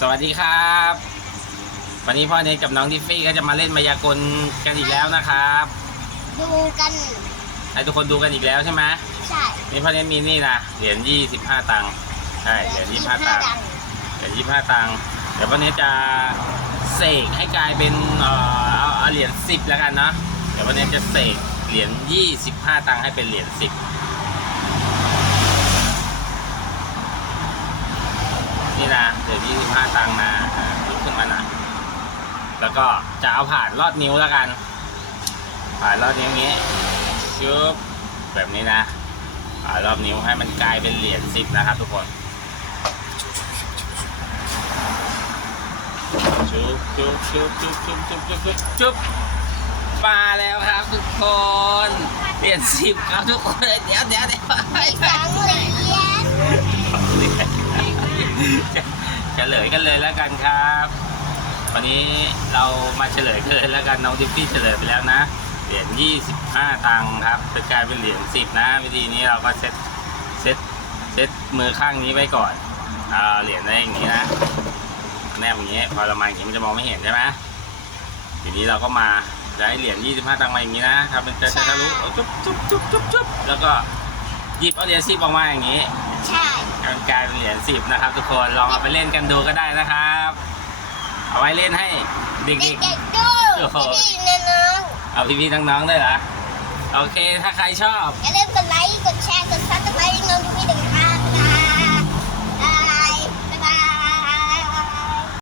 สวัสดีครับ วันนี้พ่อเนทกับน้องทิฟฟี่ก็จะมาเล่นมายากลกันอีกแล้วนะครับ ดูกันให้ทุกคนดูกันอีกแล้วใช่ไหมใช่นี่พ่อเนทมีนี่นะเหรียญยี่สิบห้าตังค์ใช่เหรียญยี่สิบห้าตังค์เหรียญยี่สิบห้าตังค์เดี๋ยวพ่อเนทจะเสกให้กลายเป็นเอ่อเอาเอาเหรียญสิบแล้วกันเนาะเดี๋ยวพ่อเนทจะเสกเหรียญยี่สิบห้าตังค์ให้เป็นเหรียญสิบนี่นะเหรียญยี่ สิบห้าตังค์นะอ่าลุกขึ้นมาหนะแล้วก็จะเอาผ่านลอดนิ้วแล้วกัน ผ่านลอดนิ้วนี้ชุบแบบนี้นะผ่านรอบนิ้วให้มันกลายเป็นเหรียญสิบนะครับทุกคนชุบชุบชุบชุบชุบชุบชุบชุบชุบมาแล้วครับทุกคนเหรียญสิบครับทุกคน เดี๋ยวเดี๋ยวเดี๋ยวมีสองเหรีย ลยกันเลยแล้วกันครับวันนี้เรามาเฉลยกันเลยแล้วกันน้องทิฟฟี่เฉลยไปแล้วนะเหรียญ25 ตังค์ครับจะกลายเป็นเหรียญ10 นะ วิธีนี้เราก็เซตเซตเซตมือข้างนี้ไว้ก่อนเอาเหรียญไว้อย่างนี้นะแนบอย่างนี้พอเรามาอย่างนี้มันจะมองไม่เห็นใช่ไหมทีนี้เราก็มาจะให้เหรียญ25 ตังค์มาอย่างนี้นะทำเป็นจะจะทะลุเอาจุ๊บจุ๊บจุ๊บจุ๊บจุ๊บแล้วก็หยิบเอาเหรียญ10ออกมาอย่างนี้ ใช่ มันกลายเป็นเหรียญสิบนะครับ ทุกคนลองเอาไปเล่นกันดูก็ได้นะครับ เอาไว้เล่นให้เด็กเด็กๆดูโอ้โห พี่ๆน้องๆเอาพี่ๆน้องๆได้วยเหรอโอเค ถ้าใครชอบ ๆอย่าลืมกดไลค์กด